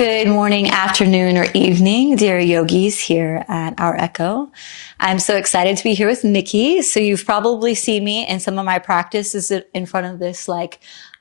Good morning, afternoon, or evening, dear yogis here at Our Echo. I'm so excited to be here with Nikki. So you've probably seen me in some of my practices in front of this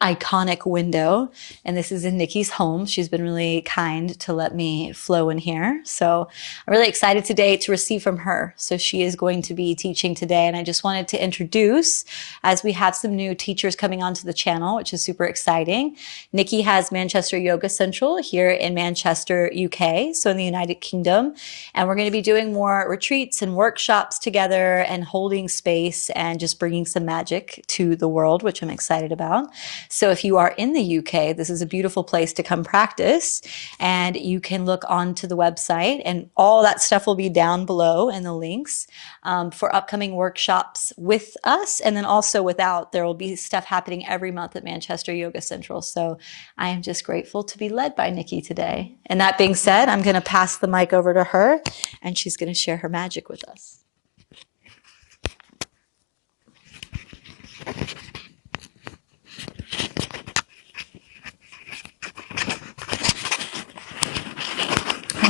iconic window. And this is in Nikki's home. She's been really kind to let me flow in here. So I'm really excited today to receive from her. So she is going to be teaching today. And I just wanted to introduce, as we have some new teachers coming onto the channel, which is super exciting. Nikki has Manchester Yoga Central here in Manchester, UK, so in the United Kingdom. And we're going to be doing more retreats and workshops together and holding space and just bringing some magic to the world, which I'm excited about. So if you are in the UK, this is a beautiful place to come practice, and you can look onto the website, and all that stuff will be down below in the links for upcoming workshops with us, and then also without. There will be stuff happening every month at Manchester Yoga Central. So I am just grateful to be led by Nikki today. And that being said, I'm going to pass the mic over to her, and she's going to share her magic with us.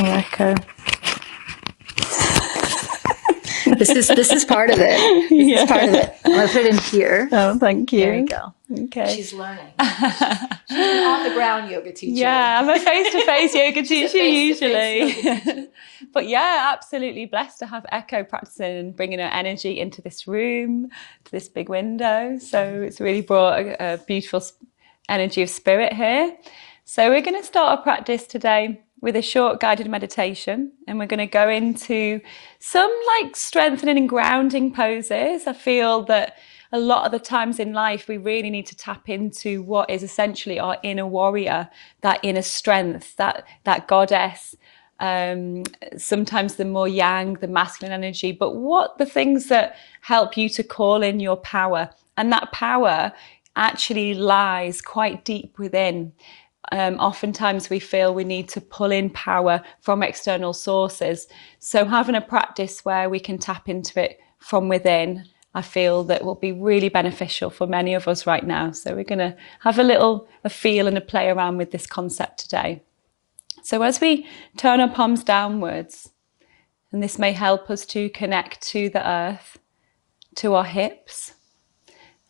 Echo. This is part of it. This is part of it. I'm going to put it in here. Oh, thank you. There you go. Okay. She's learning. She's an on-the-ground yoga teacher. Yeah, I'm a face-to-face yoga teacher usually. But yeah, absolutely blessed to have Echo practicing and bringing her energy into this room, to this big window. So it's really brought a beautiful energy of spirit here. So we're going to start our practice today with a short guided meditation, and we're going to go into some strengthening and grounding poses. I feel that a lot of the times in life we really need to tap into what is essentially our inner warrior, that inner strength, that goddess, sometimes the more yang, the masculine energy, but what the things that help you to call in your power. And that power actually lies quite deep within. Oftentimes we feel we need to pull in power from external sources. So having a practice where we can tap into it from within, I feel that will be really beneficial for many of us right now. So we're going to have a feel and a play around with this concept today. So as we turn our palms downwards, and this may help us to connect to the earth, to our hips.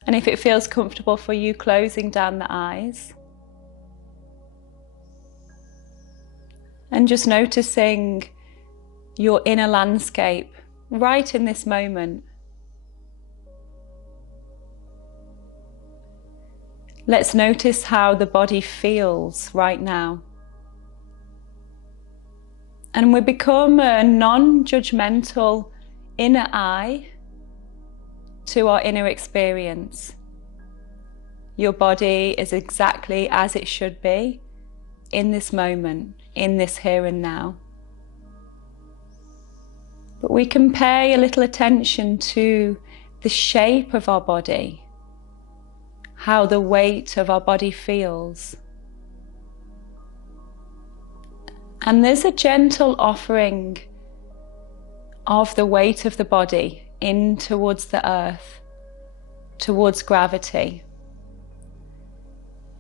And if it feels comfortable for you, closing down the eyes. And just noticing your inner landscape right in this moment. Let's notice how the body feels right now. And we become a non-judgmental inner eye to our inner experience. Your body is exactly as it should be in this moment, in this here and now. But we can pay a little attention to the shape of our body, how the weight of our body feels. And there's a gentle offering of the weight of the body in towards the earth, towards gravity.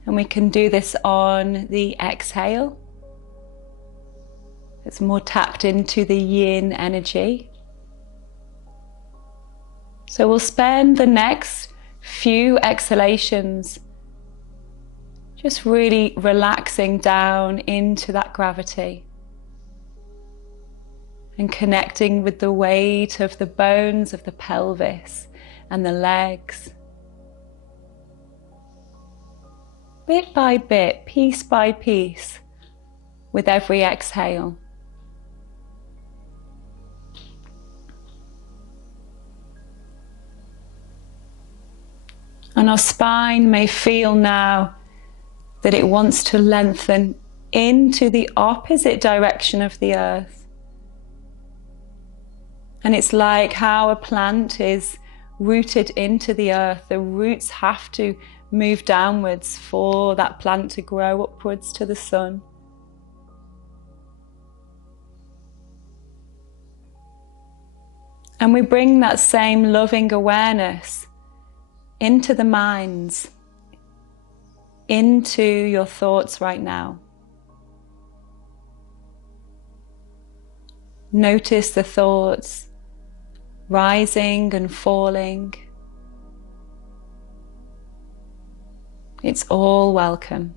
And we can do this on the exhale. It's more tapped into the yin energy. So we'll spend the next few exhalations just really relaxing down into that gravity and connecting with the weight of the bones of the pelvis and the legs. Bit by bit, piece by piece, with every exhale. And our spine may feel now that it wants to lengthen into the opposite direction of the earth. And it's like how a plant is rooted into the earth. The roots have to move downwards for that plant to grow upwards to the sun. And we bring that same loving awareness into the minds, into your thoughts right now. Notice the thoughts rising and falling. It's all welcome.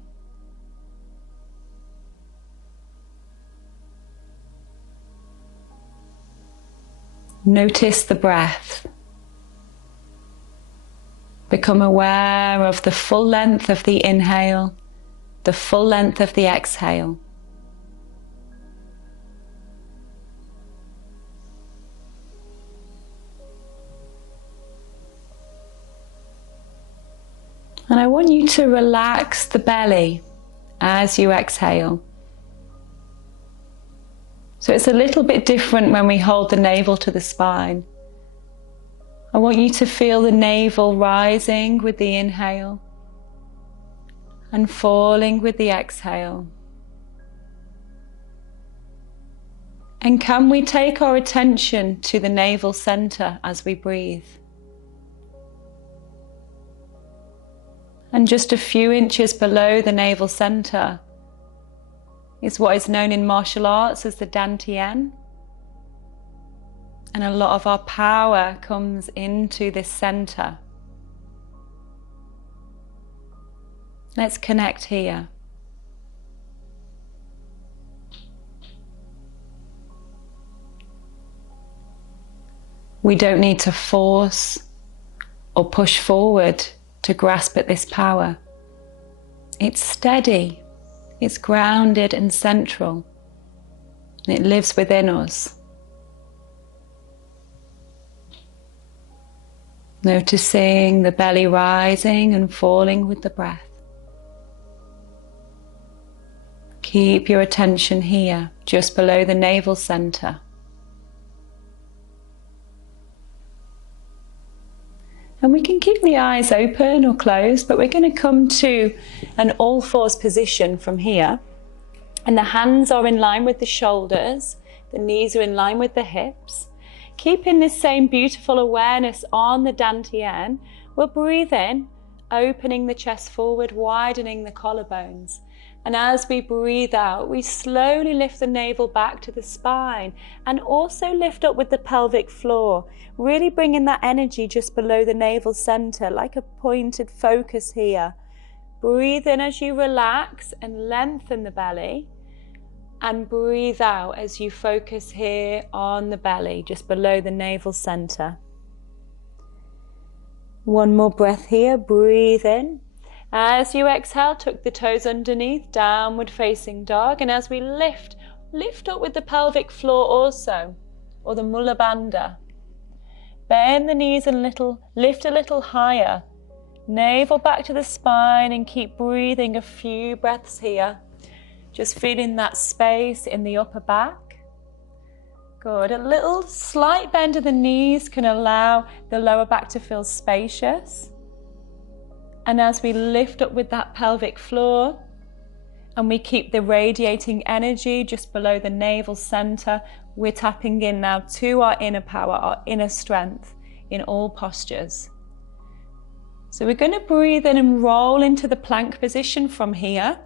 Notice the breath. Become aware of the full length of the inhale, the full length of the exhale. And I want you to relax the belly as you exhale. So it's a little bit different when we hold the navel to the spine. I want you to feel the navel rising with the inhale and falling with the exhale. And can we take our attention to the navel center as we breathe? And just a few inches below the navel center is what is known in martial arts as the dantian. And a lot of our power comes into this center. Let's connect here. We don't need to force or push forward to grasp at this power. It's steady, it's grounded and central, and it lives within us. Noticing the belly rising and falling with the breath. Keep your attention here, just below the navel center. And we can keep the eyes open or closed, but we're going to come to an all fours position from here. And the hands are in line with the shoulders, the knees are in line with the hips. Keeping this same beautiful awareness on the dantian, we'll breathe in, opening the chest forward, widening the collarbones. And as we breathe out, we slowly lift the navel back to the spine and also lift up with the pelvic floor, really bringing that energy just below the navel center, like a pointed focus here. Breathe in as you relax and lengthen the belly, and breathe out as you focus here on the belly, just below the navel center. One more breath here, breathe in. As you exhale, tuck the toes underneath, downward facing dog. And as we lift up with the pelvic floor also, or the mula bandha. Bend the knees a little, lift a little higher. Navel back to the spine and keep breathing a few breaths here. Just feeling that space in the upper back. Good. A little slight bend of the knees can allow the lower back to feel spacious. And as we lift up with that pelvic floor, and we keep the radiating energy just below the navel center, we're tapping in now to our inner power, our inner strength in all postures. So we're going to breathe in and roll into the plank position from here.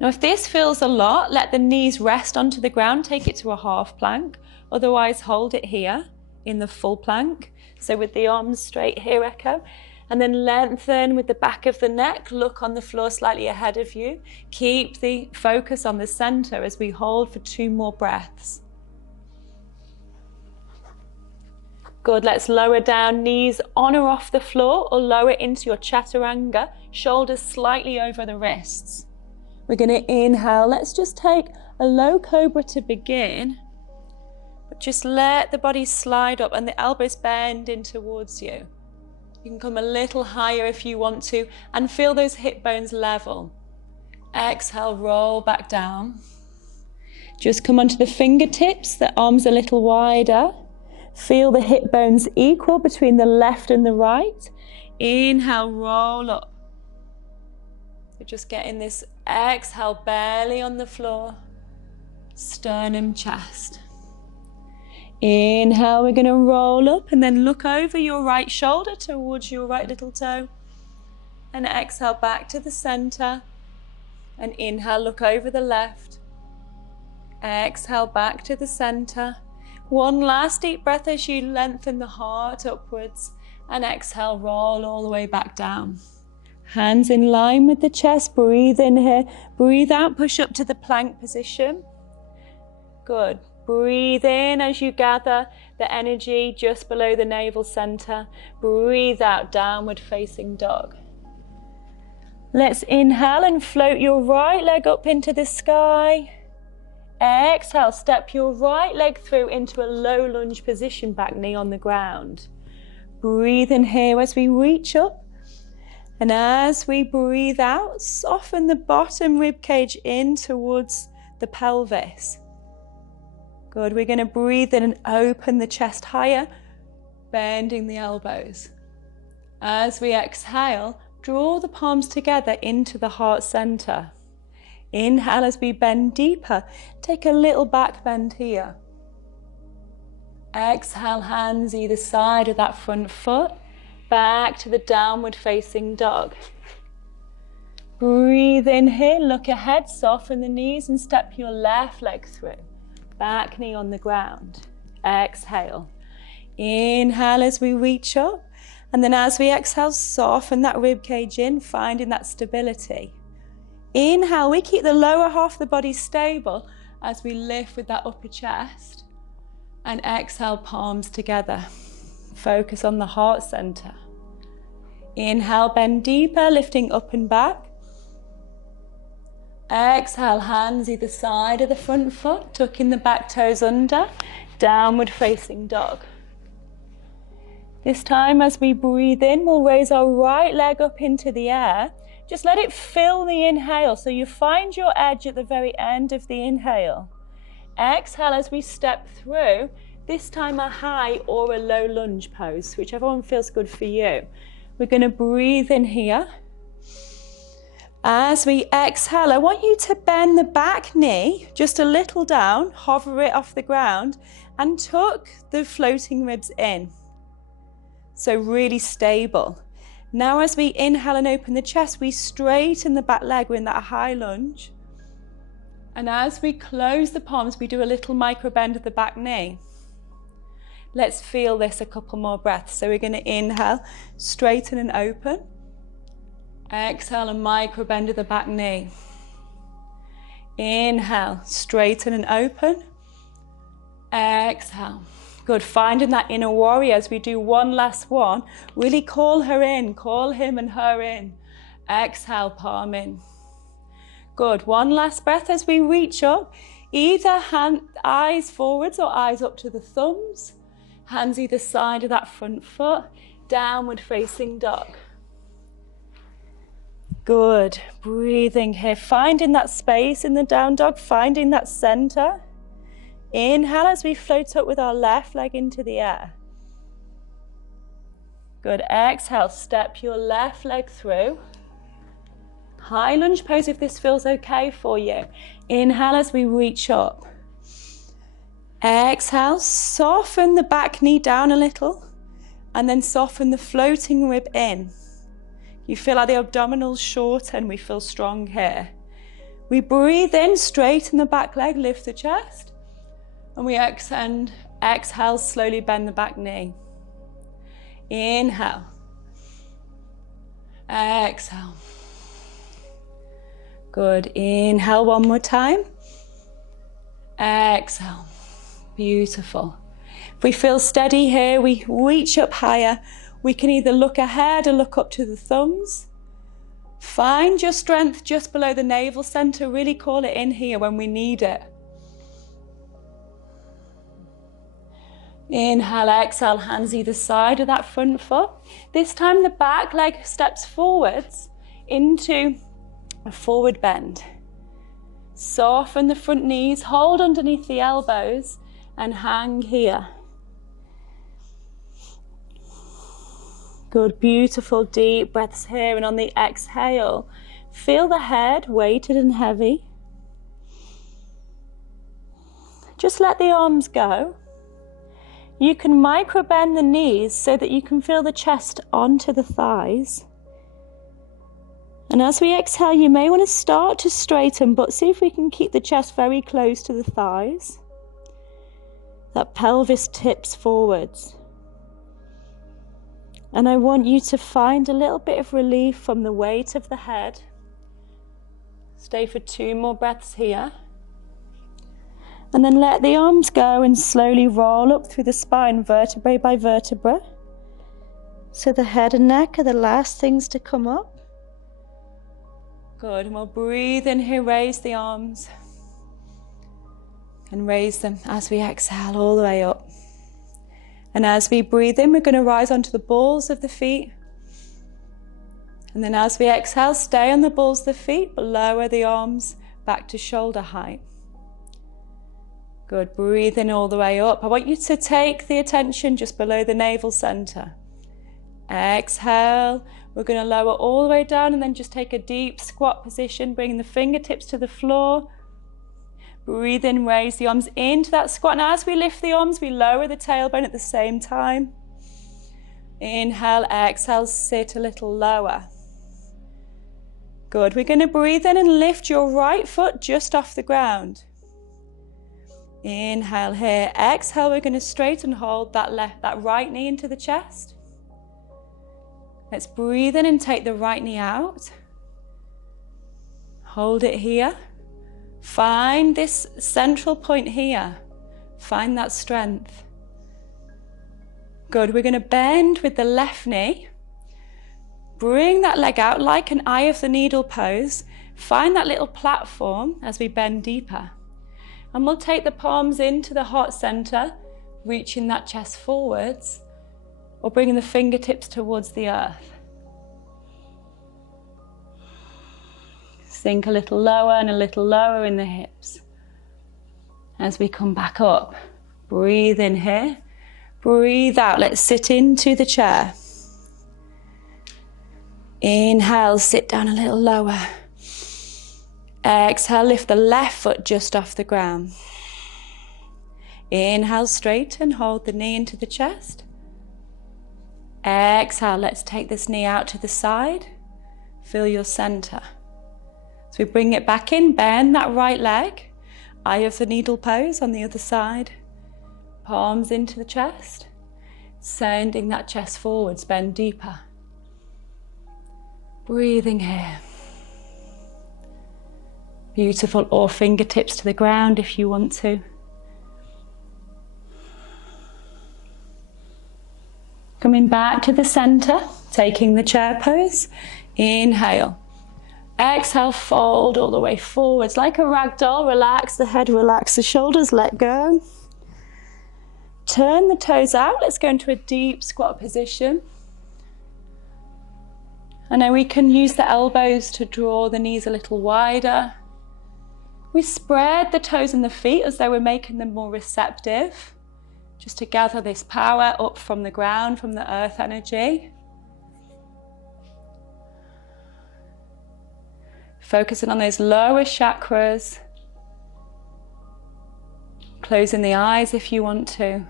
Now if this feels a lot, let the knees rest onto the ground, take it to a half plank, otherwise hold it here in the full plank. So with the arms straight here, Echo. And then lengthen with the back of the neck, look on the floor slightly ahead of you. Keep the focus on the center as we hold for 2 more breaths. Good, let's lower down, knees on or off the floor, or lower into your chaturanga, shoulders slightly over the wrists. We're going to inhale, let's just take a low cobra to begin, but just let the body slide up and the elbows bend in towards you. You can come a little higher if you want to, and feel those hip bones level. Exhale, roll back down. Just come onto the fingertips, the arms a little wider. Feel the hip bones equal between the left and the right. Inhale, roll up. So just getting this exhale, belly on the floor, sternum, chest. Inhale, we're going to roll up and then look over your right shoulder towards your right little toe. And exhale back to the center. And inhale, look over the left. Exhale back to the center. One last deep breath as you lengthen the heart upwards, and exhale, roll all the way back down. Hands in line with the chest, breathe in here, breathe out, push up to the plank position. Good. Breathe in as you gather the energy just below the navel center. Breathe out, downward facing dog. Let's inhale and float your right leg up into the sky. Exhale, step your right leg through into a low lunge position, back knee on the ground. Breathe in here as we reach up. And as we breathe out, soften the bottom rib cage in towards the pelvis. Good, we're going to breathe in and open the chest higher, bending the elbows. As we exhale, draw the palms together into the heart center. Inhale as we bend deeper, take a little back bend here. Exhale, hands either side of that front foot, back to the downward facing dog. Breathe in here, look ahead, soften the knees and step your left leg through. Back knee on the ground. Exhale. Inhale as we reach up, and then as we exhale, soften that rib cage in, finding that stability. Inhale, we keep the lower half of the body stable as we lift with that upper chest. And exhale, palms together. Focus on the heart center. Inhale, bend deeper, lifting up and back. Exhale, hands either side of the front foot, tucking the back toes under, downward facing dog. This time as we breathe in, we'll raise our right leg up into the air. Just let it fill the inhale, so you find your edge at the very end of the inhale. Exhale as we step through, this time a high or a low lunge pose, whichever one feels good for you. We're going to breathe in here. As we exhale, I want you to bend the back knee just a little down, hover it off the ground, and tuck the floating ribs in. So really stable. Now as we inhale and open the chest, we straighten the back leg. We're in that high lunge. And as we close the palms, we do a little micro bend of the back knee. Let's feel this a couple more breaths. So we're going to inhale, straighten and open. Exhale and micro bend of the back knee. Inhale, straighten and open. Exhale. Good, finding that inner warrior as we do one last one. Really call her in, call him and her in. Exhale, palm in. Good, one last breath as we reach up. Either eyes forwards or eyes up to the thumbs. Hands either side of that front foot. Downward facing dog. Good, breathing here, finding that space in the down dog, finding that center. Inhale as we float up with our left leg into the air. Good, exhale, step your left leg through. High lunge pose if this feels okay for you. Inhale as we reach up. Exhale, soften the back knee down a little, and then soften the floating rib in. You feel like the abdominals shorten, we feel strong here. We breathe in, straighten the back leg, lift the chest. And we exhale, slowly bend the back knee. Inhale. Exhale. Good, inhale one more time. Exhale. Beautiful. If we feel steady here, we reach up higher. We can either look ahead or look up to the thumbs. Find your strength just below the navel center. Really call it in here when we need it. Inhale, exhale, hands either side of that front foot. This time the back leg steps forwards into a forward bend. Soften the front knees, hold underneath the elbows and hang here. Good, beautiful deep breaths here, and on the exhale, feel the head weighted and heavy. Just let the arms go. You can micro bend the knees so that you can feel the chest onto the thighs. And as we exhale, you may want to start to straighten, but see if we can keep the chest very close to the thighs. That pelvis tips forwards. And I want you to find a little bit of relief from the weight of the head. Stay for 2 more breaths here. And then let the arms go and slowly roll up through the spine, vertebrae by vertebra. So the head and neck are the last things to come up. Good, and we'll breathe in here, raise the arms. And raise them as we exhale all the way up. And as we breathe in, we're going to rise onto the balls of the feet. And then as we exhale, stay on the balls of the feet, but lower the arms back to shoulder height. Good, breathe in all the way up. I want you to take the attention just below the navel center. Exhale, we're going to lower all the way down and then just take a deep squat position, bringing the fingertips to the floor. Breathe in, raise the arms into that squat. And as we lift the arms, we lower the tailbone at the same time. Inhale, exhale, sit a little lower. Good. We're going to breathe in and lift your right foot just off the ground. Inhale here. Exhale, we're going to straighten and hold that right knee into the chest. Let's breathe in and take the right knee out. Hold it here. Find this central point here. Find that strength. Good. We're going to bend with the left knee. Bring that leg out like an eye of the needle pose. Find that little platform as we bend deeper. And we'll take the palms into the heart center, reaching that chest forwards, or bringing the fingertips towards the earth. Sink a little lower and a little lower in the hips. As we come back up, breathe in here, breathe out. Let's sit into the chair. Inhale, sit down a little lower. Exhale, lift the left foot just off the ground. Inhale, straighten, hold the knee into the chest. Exhale, let's take this knee out to the side. Feel your center. So we bring it back in, bend that right leg. Eye of the needle pose on the other side. Palms into the chest. Sending that chest forwards, bend deeper. Breathing here. Beautiful, or fingertips to the ground if you want to. Coming back to the center, taking the chair pose. Inhale. Exhale, fold all the way forwards like a rag doll. Relax the head, relax the shoulders, let go. Turn the toes out. Let's go into a deep squat position. And now we can use the elbows to draw the knees a little wider. We spread the toes and the feet as though we're making them more receptive, just to gather this power up from the ground, from the earth energy. Focusing on those lower chakras. Closing the eyes if you want to.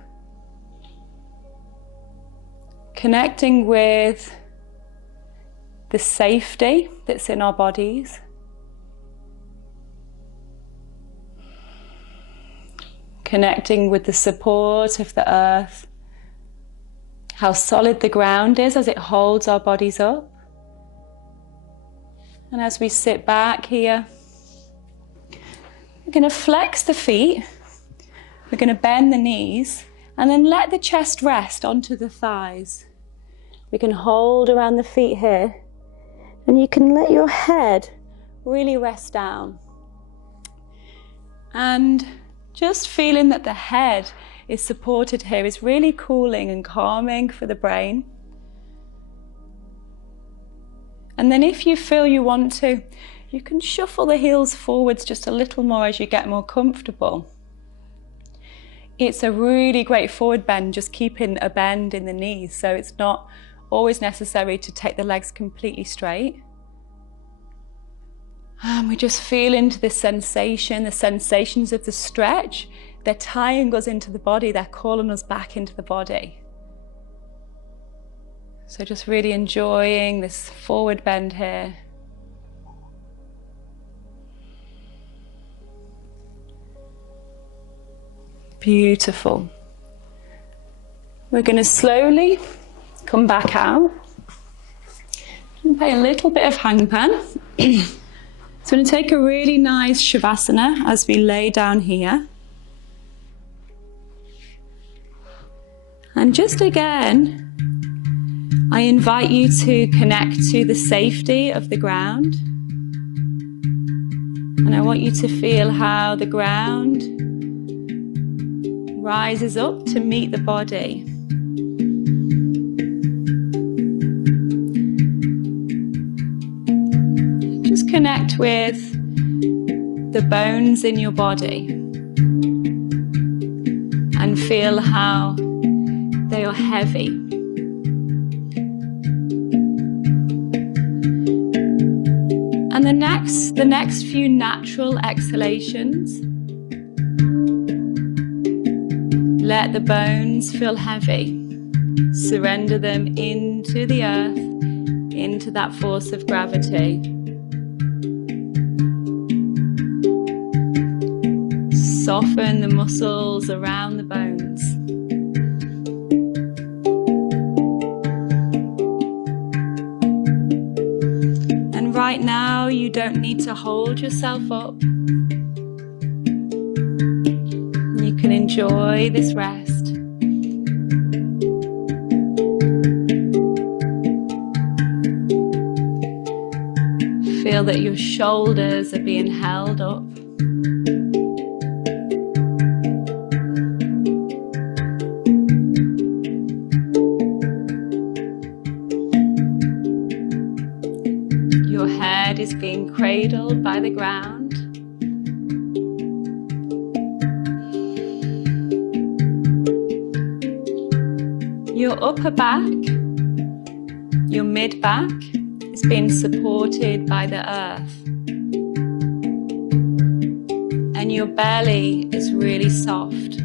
Connecting with the safety that's in our bodies. Connecting with the support of the earth. How solid the ground is as it holds our bodies up. And as we sit back here, we're going to flex the feet. We're going to bend the knees and then let the chest rest onto the thighs. We can hold around the feet here and you can let your head really rest down. And just feeling that the head is supported here is really cooling and calming for the brain. And then if you feel you want to, you can shuffle the heels forwards just a little more as you get more comfortable. It's a really great forward bend, just keeping a bend in the knees, so it's not always necessary to take the legs completely straight. And we just feel into this sensation, the sensations of the stretch. They're tying us into the body, they're calling us back into the body. So just really enjoying this forward bend here. Beautiful. We're going to slowly come back out and play a little bit of hangpan. So I'm going to take a really nice Shavasana as we lay down here. And just again, I invite you to connect to the safety of the ground. And I want you to feel how the ground rises up to meet the body. Just connect with the bones in your body and feel how they are heavy. And the next few natural exhalations, let the bones feel heavy. Surrender them into the earth, into that force of gravity. Soften the muscles around the bones. And right now, you don't need to hold yourself up. You can enjoy this rest. Feel that your shoulders are being held up. Your head is being cradled by the ground. Your upper back, your mid back is being supported by the earth. And your belly is really soft.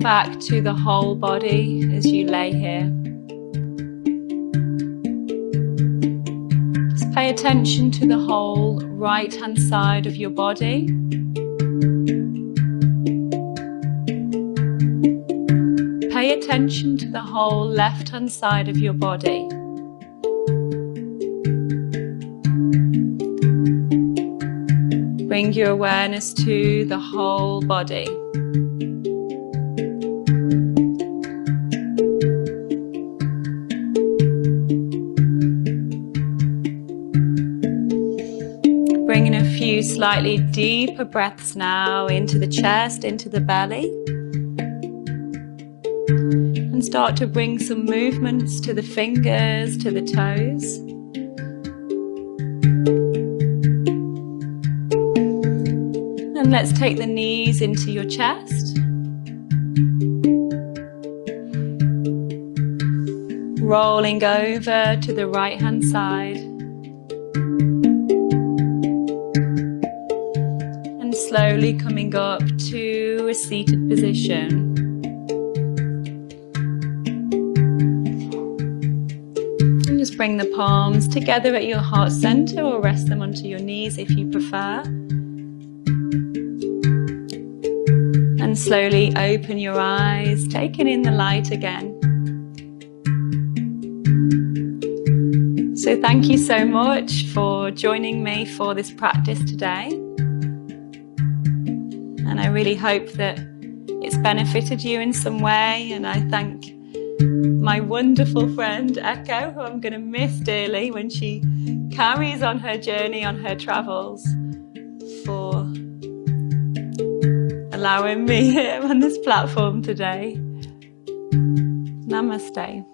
Back to the whole body as you lay here. Just pay attention to the whole right hand side of your body. Pay attention to the whole left hand side of your body. Bring your awareness to the whole body. Bringing a few slightly deeper breaths now into the chest, into the belly. And start to bring some movements to the fingers, to the toes. And let's take the knees into your chest. Rolling over to the right hand side. Slowly coming up to a seated position. And just bring the palms together at your heart center or rest them onto your knees if you prefer. And slowly open your eyes, taking in the light again. So thank you so much for joining me for this practice today. And I really hope that it's benefited you in some way. And I thank my wonderful friend Echo, who I'm going to miss dearly when she carries on her journey, on her travels. for allowing me here on this platform today. Namaste.